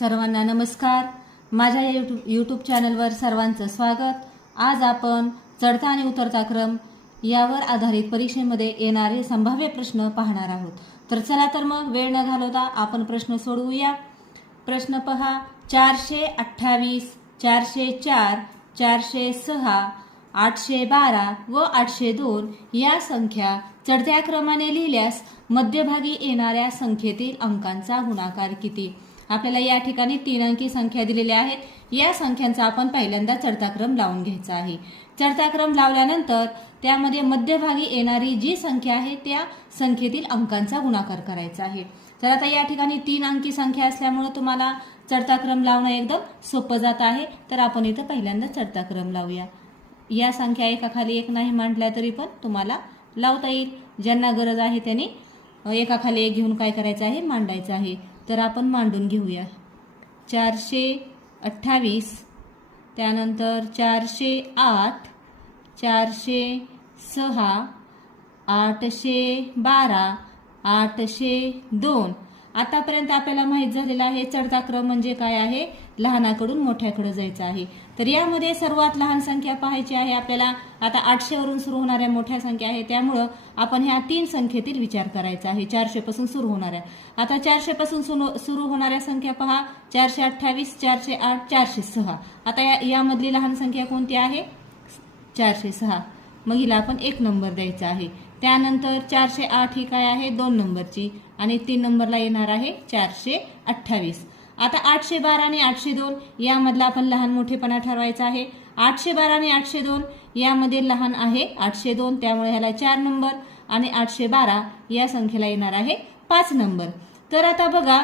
सर्वांना नमस्कार. माझ्या या यूट्यूब यूट्यूब चॅनलवर सर्वांचं स्वागत. आज आपण चढता आणि उतरता क्रम यावर आधारित परीक्षेमध्ये येणारे संभाव्य प्रश्न पाहणार आहोत. तर चला तर मग वेळ न घालवता आपण प्रश्न सोडवूया. प्रश्न पहा चारशे अठ्ठावीस चारशे चार चारशे सहा आठशे बारा व आठशे दोन या संख्या चढत्या क्रमाने लिहिल्यास मध्यभागी येणाऱ्या संख्येतील अंकांचा गुणाकार किती? आपल्याला या ठिकाणी तीन अंकी संख्या दिलेल्या आहेत. या संख्यांचा आपण पहिल्यांदा चढताक्रम लावून घ्यायचा आहे. चढताक्रम लावल्यानंतर त्यामध्ये मध्यभागी येणारी जी संख्या आहे त्या संख्येतील अंकांचा गुणाकार करायचा आहे. तर आता या ठिकाणी तीन अंकी संख्या असल्यामुळे तुम्हाला चढताक्रम लावणं एकदम सोपं जात आहे. तर आपण इथं पहिल्यांदा चढताक्रम लावूया. या संख्या एकाखाली एक नाही मांडल्या तरी पण तुम्हाला लावता येईल. ज्यांना गरज आहे त्यांनी एकाखाली एक घेऊन काय करायचं आहे? मांडायचं आहे. तर आपण मांडून घेऊया. चारशे अठ्ठावीस त्यानंतर चारशे आठ चारशे सहा आठशे बारा आठशे दोन आतापर्यंत आपल्याला माहीत झालेला आहे चढता क्रम म्हणजे काय आहे? लहानाकडून मोठ्याकडे जायचं आहे. तर यामध्ये सर्वात लहान संख्या पाहायची आहे आपल्याला. आता आठशेवरून सुरू होणाऱ्या मोठ्या संख्या आहे. त्यामुळं आपण ह्या तीन संख्येतील विचार करायचा आहे. चारशेपासून सुरू होणाऱ्या. आता चारशेपासून सुरू सुरू होणाऱ्या संख्या पहा. चारशे अठ्ठावीस चारशे आठ चारशे सहा. आता या यामधली लहान संख्या कोणती आहे? चारशे सहा. मग हिला आपण एक नंबर द्यायचा आहे. त्यानंतर चारशे आठ ही काय आहे? दोन नंबरची. आणि तीन नंबरला येणार आहे चारशे अठ्ठावीस. आता आठशे बारा आणि आठशे दोन यामधला आपण लहान मोठेपणा ठरवायचा आहे. आठशे बारा आणि आठशे दोन यामध्ये लहान आहे आठशे दोन त्यामुळे ह्याला चार नंबर आणि आठशे बारा या संख्येला येणार आहे पाच नंबर. तर आता बघा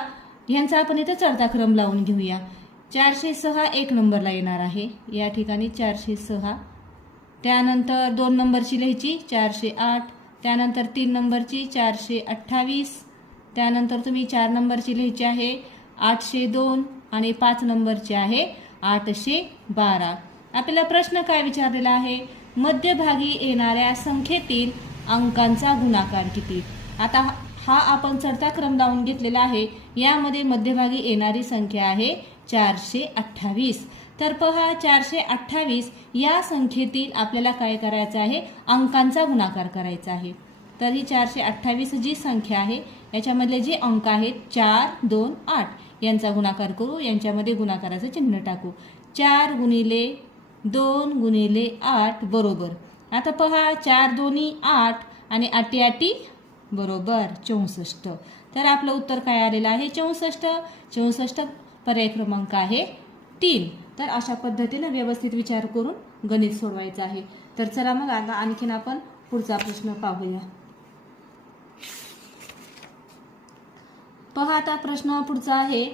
ह्यांचा आपण इथं चढता क्रम लावून घेऊया. चारशे सहा एक नंबरला येणार आहे. या ठिकाणी चारशे सहा. त्यानंतर दोन नंबरची लिहायची चारशे आठ त्यानंतर तीन नंबरची चारशे अठ्ठावीस. त्यानंतर तुम्ही चार नंबरची लिहायची आहे आठशे दोन आणि पाच नंबरची आहे आठशे बारा. आपल्याला प्रश्न काय विचारलेला आहे? मध्यभागी येणाऱ्या संख्येतील अंकांचा गुणाकार किती? आता हा आपण चढता क्रम लावून घेतलेला आहे. यामध्ये मध्यभागी येणारी संख्या आहे चारशे अठ्ठावीस. तर पहा चारशे अठ्ठावीस या संख्येतील आपल्याला काय करायचं आहे? अंकांचा गुणाकार करायचा आहे. तर ही चारशे अठ्ठावीस जी संख्या आहे याच्यामधले जे अंक आहेत चार दोन आठ यांचा गुणाकार करू यांच्यामध्ये गुणाकाराचं चिन्ह टाकू. चार गुणिले दोन गुणिले आठ बरोबर. आता पहा चार दोन्ही आठ आणि आठी आठी बरोबर चौसष्ट. तर आपलं उत्तर काय आलेलं आहे? चौसष्ट. चौसष्ट पर्याय क्रमांक आहे तीन. तर अशा पद्धतीनं व्यवस्थित विचार करून गणित सोडवायचं आहे. तर चला मग आता आणखीन आपण पुढचा प्रश्न पाहूया. पहा आता प्रश्न पुढचा आहे.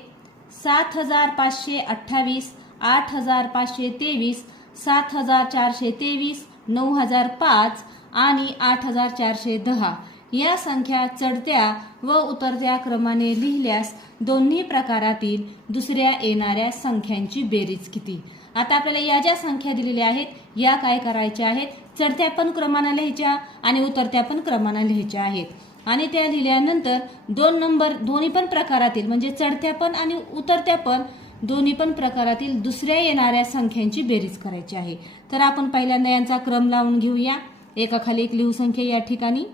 सात हजार पाचशे अठ्ठावीस आठ हजार पाचशे तेवीस सात हजार चारशे तेवीस नऊ हजार पाच आणि आठ हजार चारशे दहा. या संख्या चढत्या व उतरत्या क्रमाने लिहिल्यास दोन्ही प्रकारातील दुसऱ्या येणाऱ्या संख्यांची बेरीज किती? आता आपल्याला या ज्या संख्या दिलेल्या आहेत या काय करायच्या आहेत? चढत्या पण क्रमानं लिहायच्या आणि उतरत्या पण क्रमानं लिहायच्या आहेत. आणि त्या लिहिल्यानंतर दोन नंबर दोन्ही पण प्रकारातील म्हणजे चढत्या पण आणि उतरत्या पण दोन्ही पण प्रकारातील दुसऱ्या येणाऱ्या संख्यांची बेरीज करायची आहे. तर आपण पहिल्यांदा यांचा क्रम लावून घेऊया. एकाखाली एक लिहू संख्या या ठिकाणी.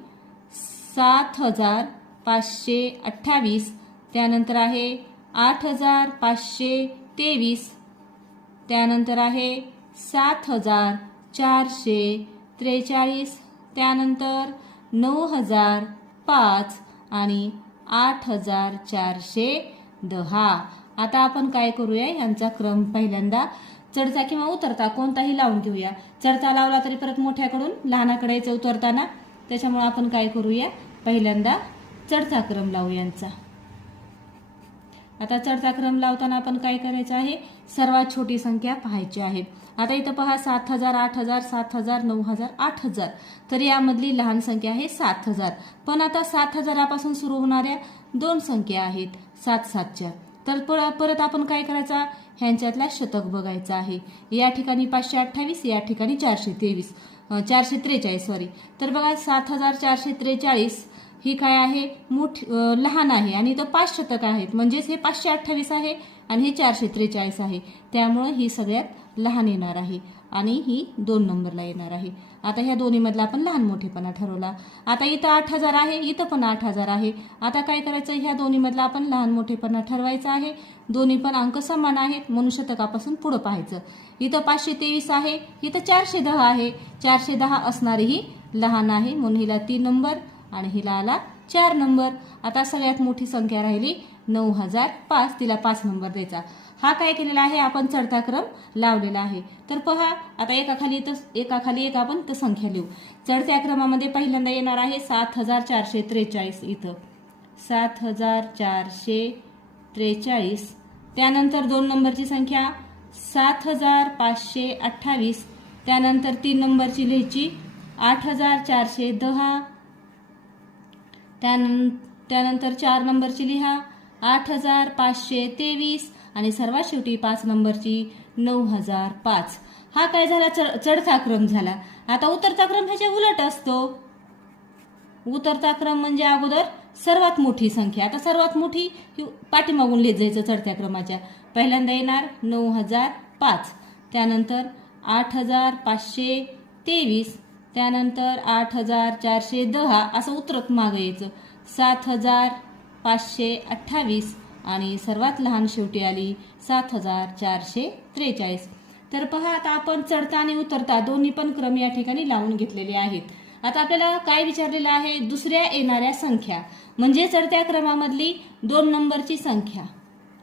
सात हजार पाचशे अठ्ठावीस. त्यानंतर आहे आठ हजार पाचशे तेवीस. त्यानंतर आहे सात हजार चारशे त्रेचाळीस. त्यानंतर नऊ हजार पाच आणि आठ हजार चारशे दहा. आता आपण काय करूया? यांचा क्रम पहिल्यांदा चढता किंवा उतरता कोणताही लावून घेऊया. चढता लावला तरी परत मोठ्याकडून लहानाकडे यायचं उतरताना त्याच्यामुळे आपण काय करूया? पहिल्यांदा चढता क्रम लावू यांचा. आता चढता क्रम लावताना आपण काय करायचं आहे? सर्वात छोटी संख्या पाहायची आहे. आता इथं पहा सात हजार आठ हजार सात हजार नऊ हजार आठ हजार. तर यामधली लहान संख्या आहे सात हजार. पण आता सात हजारापासून सुरू होणाऱ्या दोन संख्या आहेत सात सातच्या. तर पर- परत आपण काय करायचा? ह्यांच्यातला शतक बघायचा आहे. या ठिकाणी पाचशे अठ्ठावीस या ठिकाणी चारशे तेवीस. चारशे त्रेचाळीस सॉरी तर बघा सात हजार चारशे त्रेचाळीस ही काय आहे? मोठ लहान आहे आणि इथं पाच शतक आहेत. म्हणजेच हे पाचशे अठ्ठावीस आहे आणि हे चारशे त्रेचाळीस आहे. त्यामुळं ही सगळ्यात लहान येणार आहे. आणि ही दोन नंबरला येणार आहे. आता ह्या दोन्हीमधला आपण लहान मोठेपणा ठरवला. आता इथं आठ हजार आहे इथं पण आठ हजार आहे. आता काय करायचं ह्या दोन्हीमधला आपण लहान मोठेपणा ठरवायचा आहे. दोन्ही पण अंक समान आहेत मनुष्यतकापासून पुढं पाहायचं. इथं पाचशे तेवीस आहे इथं चारशे दहा आहे. चारशे दहा असणारी ही लहान आहे म्हणून हिला तीन नंबर आणि हिला आला चार नंबर. आता सगळ्यात मोठी संख्या राहिली नऊ हजार पाच तिला पाच नंबर द्यायचा. हा काय केलेला आहे? आपण चढता क्रम लावलेला आहे. तर पहा आता एकाखाली तर एकाखाली एक आपण तर संख्या लिहू. चढत्या क्रमामध्ये पहिल्यांदा येणार आहे सात हजार चारशे त्रेचाळीस इथं. सात हजार चारशे त्रेचाळीस. त्यानंतर दोन नंबरची संख्या सात हजार पाचशे अठ्ठावीस. त्यानंतर तीन नंबरची लिहायची आठ हजार चारशे दहा. त्यानं त्यानंतर चार नंबरची लिहा. आठ हजार पाचशे तेवीस आणि सर्वात शेवटी पाच नंबरची नऊ हजार पाच. हा काय झाला? चढ चढता क्रम झाला. आता उतरता क्रम ह्याच्या उलट असतो. उतरता क्रम म्हणजे अगोदर सर्वात मोठी संख्या. आता सर्वात मोठी ही पाठीमागून लिहित जायचं चढत्या क्रमाच्या पहिल्यांदा येणार नऊ हजार पाच. त्यानंतर आठ हजार पाचशे तेवीस. त्यानंतर आठ हजार चारशे दहा. असं उतरत मागं यायचं. सात हजार पाचशे अठ्ठावीस आणि सर्वात लहान शेवटी आली सात हजार चारशे त्रेचाळीस. तर पहा आता आपण चढता आणि उतरता दोन्ही पण क्रम या ठिकाणी लावून घेतलेले आहेत. आता आपल्याला काय विचारलेलं आहे? दुसऱ्या येणाऱ्या संख्या. म्हणजे चढत्या क्रमामधली दोन नंबरची संख्या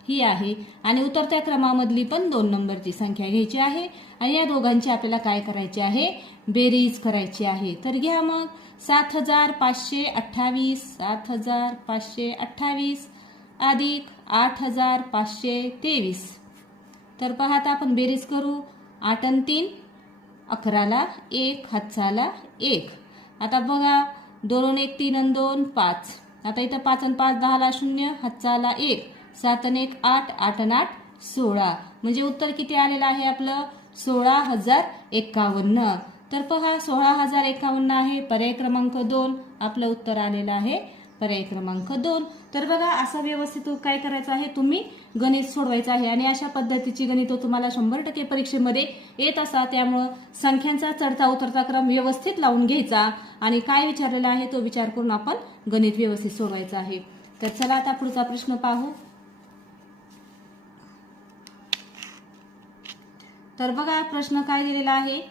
ही आहे आणि उतरत्या क्रमामधली पण दोन नंबरची संख्या घ्यायची आहे. आणि या दोघांची आपल्याला काय करायची आहे? बेरीज करायची आहे. तर घ्या मग. सात हजार पाचशे अठ्ठावीस सात हजार पाचशे अठ्ठावीस अधिक आठ हजार पाचशे तेवीस. तर पाहता आपण बेरीज करू. आठ आणि तीन अकराला एक हातचाला एक. आता बघा दोन एक तीन आणि दोन पाच. आता इथं पाच आणि पाच दहाला शून्य हातचाला एक. सात आणि एक आठ आठ आणि आठ सोळा. म्हणजे उत्तर किती आलेलं आहे आपलं? सोळा हजार एकावन्न. तर पहा सोळा हजार एकावन्न आहे पर्याय क्रमांक दोन आपलं उत्तर आलेलं आहे पर्याय क्रमांक दोन. तर बघा असा व्यवस्थित काय करायचं आहे? तुम्ही गणित सोडवायचं आहे आणि अशा पद्धतीची गणित तुम्हाला शंभर टक्के परीक्षेमध्ये येत असा त्यामुळं संख्यांचा चढता उतरता क्रम व्यवस्थित लावून घ्यायचा. आणि काय विचारलेला आहे तो विचार करून आपण गणित व्यवस्थित सोडवायचं आहे. तर चला आता पुढचा प्रश्न पाहू. तर बघा प्रश्न काय दिलेला आहे?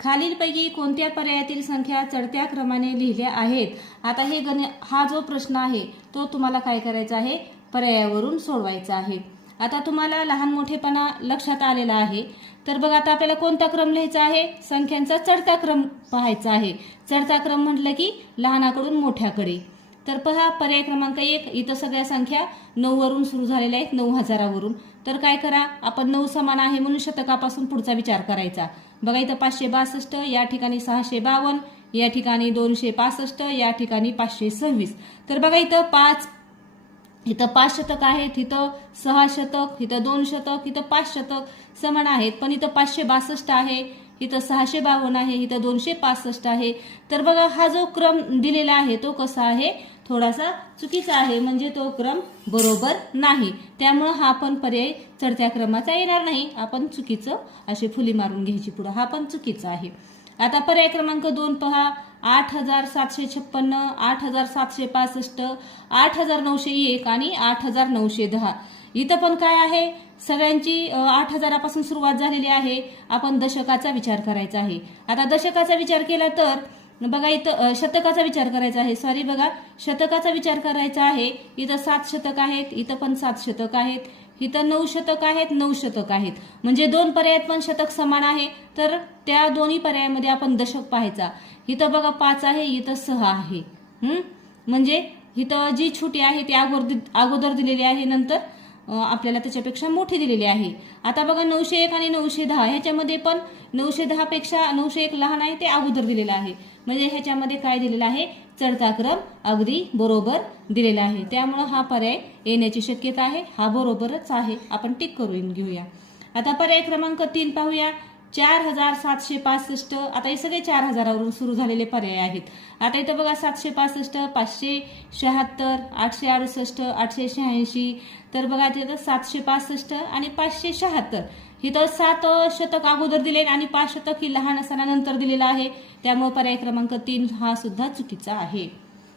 खालीलपैकी कोणत्या पर्यायातील संख्या चढत्या क्रमाने लिहिल्या आहेत? आता हे गण हा जो प्रश्न आहे तो तुम्हाला काय करायचा आहे? पर्यायावरून सोडवायचा आहे. आता तुम्हाला लहान मोठेपणा लक्षात आलेला आहे. तर बघा आता आपल्याला कोणता क्रम लिहायचा आहे? संख्यांचा चढता क्रम पाहायचा आहे. चढता क्रम म्हटलं की लहानाकडून मोठ्याकडे. तर पहा पर्याय क्रमांक एक इथं सगळ्या संख्या नऊ वरून सुरू झालेल्या आहेत नऊ हजारावरून. तर काय करा आपण नऊ समान आहे म्हणून शतकापासून पुढचा विचार करायचा. बघा इथं पाचशे बासष्ट या ठिकाणी सहाशे बावन्न या ठिकाणी दोनशे पासष्ट या ठिकाणी पाचशे सव्वीस. तर बघा इथं पाच इथं पाच शतक आहेत इथं सहा शतक इथं दोन शतक इथं पाच शतक समान आहेत. पण इथं पाचशे बासष्ट आहे इथं सहाशे बावन्न आहे इथं दोनशे पासष्ट आहे. तर बघा हा जो क्रम दिलेला आहे तो कसा आहे? थोडासा चुकीचा आहे म्हणजे तो क्रम बरोबर नाही. त्यामुळं हा पण पर्याय चढत्या क्रमाचा येणार नाही. आपण चुकीचं अशी फुली मारून घ्यायची पुढं. हा पण चुकीचा आहे. आता पर्याय क्रमांक दोन पहा. आठ हजार सातशे छप्पन्न आठ हजार सातशे पासष्ट आठ हजार नऊशे एक आणि आठ हजार नऊशे दहा. इथं पण काय आहे? सगळ्यांची आठ हजारापासून सुरुवात झालेली आहे. आपण दशकाचा विचार करायचा आहे. आता दशकाचा विचार केला तर बघा इथं शतकाचा विचार करायचा आहे. सॉरी बघा शतकाचा विचार करायचा आहे. इथं सात शतक आहेत इथं पण सात शतक आहेत. इथं नऊ शतक आहेत नऊ शतक आहेत. म्हणजे दोन पर्यायात पण शतक समान आहे तर त्या दोन्ही पर्यायामध्ये आपण दशक पाहायचा. इथं बघा पाच आहे इथं सहा आहे. म्हणजे इथं जी छोटी आहे ती अगोदर अगोदर दिलेली आहे नंतर. आपल्याला त्याच्यापेक्षा मोठी दिलेली आहे. आता बघा नऊशे एक आणि नऊशे दहा ह्याच्यामध्ये पण नऊशे दहापेक्षा नऊशे एक लहान आहे ते अगोदर दिलेलं आहे. म्हणजे ह्याच्यामध्ये काय दिलेलं आहे? चढता क्रम अगदी बरोबर दिलेला आहे. त्यामुळं हा पर्याय येण्याची शक्यता आहे. हा बरोबरच आहे. आपण टिक करून घेऊया. आता पर्याय क्रमांक तीन पाहूया. चार हजार सातशे पासष्ट. आता हे सगळे चार हजारावरून सुरू झालेले पर्याय आहेत. आता इथं बघा सातशे पासष्ट पाचशे शहात्तर आठशे अडुसष्ट आठशे शहाऐंशी. तर बघा तिथं सातशे पासष्ट आणि पाचशे शहात्तर. इथं सात शतक अगोदर दिले आणि पाच शतक ही लहान असताना नंतर दिलेला आहे. त्यामुळे पर्याय क्रमांक तीन हा सुद्धा चुकीचा आहे.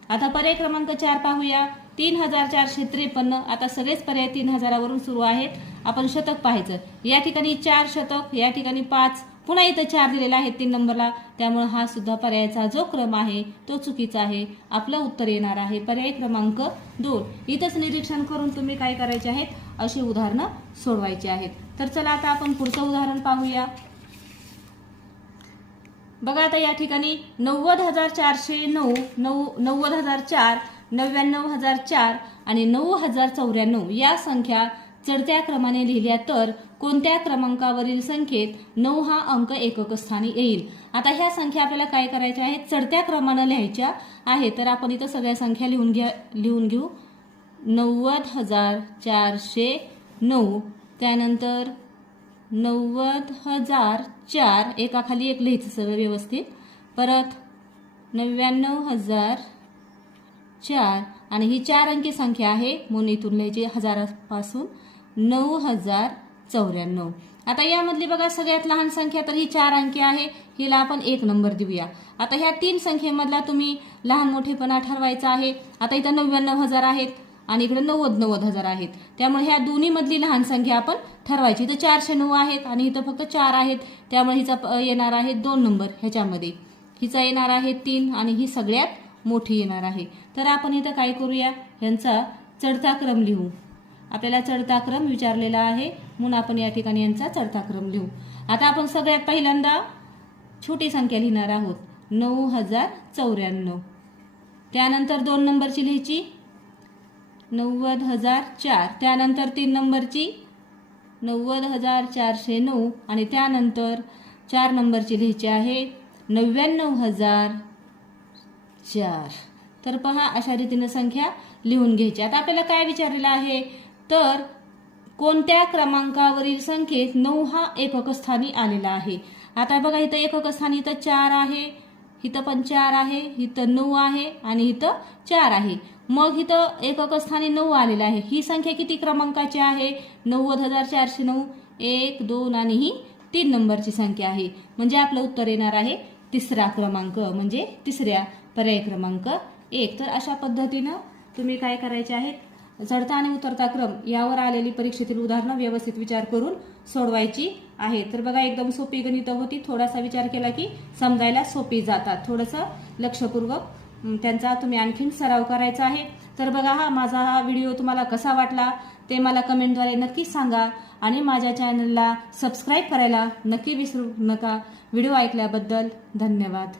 आता पर्याय क्रमांक चार पाहूया. तीन हजार चारशे त्रेपन्न. आता सगळेच पर्याय तीन हजारावरून सुरू आहेत. आपण शतक पाहायचं. या ठिकाणी चार शतक या ठिकाणी पाच. पुन्हा इथं चार दिलेला आहे तीन नंबरला. त्यामुळे हा सुद्धा पर्यायाचा जो क्रम आहे तो चुकीचा आहे. आपलं उत्तर येणार आहे पर्याय क्रमांक दोन. इथंच निरीक्षण करून तुम्ही काय करायचे आहेत? अशी उदाहरणं सोडवायची आहेत. तर चला आता आपण पुढचं उदाहरण पाहूया. बघा आता या ठिकाणी नव्वद हजार चारशे नऊ नऊ नव्वद हजार चार नव्याण्णव हजार चार आणि नऊ हजार चौऱ्याण्णव या संख्या चढत्या क्रमाने लिहिल्या तर कोणत्या क्रमांकावरील संख्येत नऊ हा अंक एकक स्थानी येईल? आता ह्या संख्या आपल्याला काय करायच्या आहेत? चढत्या क्रमानं लिहायच्या आहे तर आपण इथं सगळ्या संख्या लिहून घ्या लिहून घेऊ. नव्वद हजार चारशे नऊ. त्यानंतर नव्वद हजार चार. एकाखाली एक लिहायचं सगळं व्यवस्थित. परत नव्याण्णव हजार चार आणि ही चार अंकी संख्या आहे म्हणून इथून लिहायची हजारापासून नऊ हजार चौऱ्याण्णव. आता यामधली बघा सगळ्यात लहान संख्या तर ही चार अंकी आहे. हिला आपण एक नंबर देऊया. आता ह्या तीन संख्येमधला तुम्ही लहान मोठेपणा ठरवायचा आहे. आता इथं नव्याण्णव हजार आहेत आणि इकडे नव्वद नव्वद हजार आहेत. त्यामुळे ह्या दोन्हीमधली लहान संख्या आपण ठरवायची. इथं चारशे नऊ आहेत आणि इथं फक्त चार आहेत. त्यामुळे हिचा प- येणार आहे दोन नंबर ह्याच्यामध्ये. हिचा येणार आहे तीन आणि ही सगळ्यात मोठी येणार आहे. तर आपण इथं काय करूया? यांचा चढता क्रम लिहू. आपल्याला चढता क्रम विचारलेला आहे. म्हणून आपण या ठिकाणी यांचा चढता क्रम लिहू. आता आपण सगळ्यात पहिल्यांदा छोटी संख्या लिहिणार आहोत. नऊ हजार चौऱ्याण्णव. त्यानंतर दोन नंबरची लिहायची. नव्वद हजार चार. त्यानंतर तीन नंबरची. नव्वद हजार चारशे नऊ. आणि त्यानंतर चार नंबरची लिहायची आहे. नव्याण्णव हजार चार तर पहा अशा रीतीनं संख्या लिहून घ्यायची. आता आपल्याला काय विचारलेलं आहे? तर कोणत्या क्रमांकावरील संख्येत नऊ हा एकक स्थानी आलेला आहे? आता बघा इथं एकक स्थानी इथं चार आहे इथं पण चार आहे इथं नऊ आहे आणि इथं चार आहे. मग इथं एकक स्थानी नऊ आलेला आहे. ही संख्या किती क्रमांकाची आहे? नव्वद हजार चारशे नऊ. एक दोन आणि ही तीन नंबरची संख्या आहे. म्हणजे आपलं उत्तर येणार आहे तिसरा क्रमांक म्हणजे तिसऱ्या पर्याय क्रमांक एक. तर अशा पद्धतीनं तुम्ही काय करायचे आहेत? चढता आणि उतरता क्रम यावर आलेली परीक्षेतील उदाहरणं व्यवस्थित विचार करून सोडवायची आहे तर बघा एकदम सोपी गणितं होती. थोडासा विचार केला की समजायला सोपी जातात. थोडंसं लक्षपूर्वक त्यांचा तुम्ही आणखीन सराव करायचा आहे. तर बघा हा माझा हा व्हिडिओ तुम्हाला कसा वाटला ते मला कमेंटद्वारे नक्की सांगा आणि माझ्या चॅनलला सबस्क्राईब करायला नक्की विसरू नका. व्हिडिओ ऐकल्याबद्दल धन्यवाद.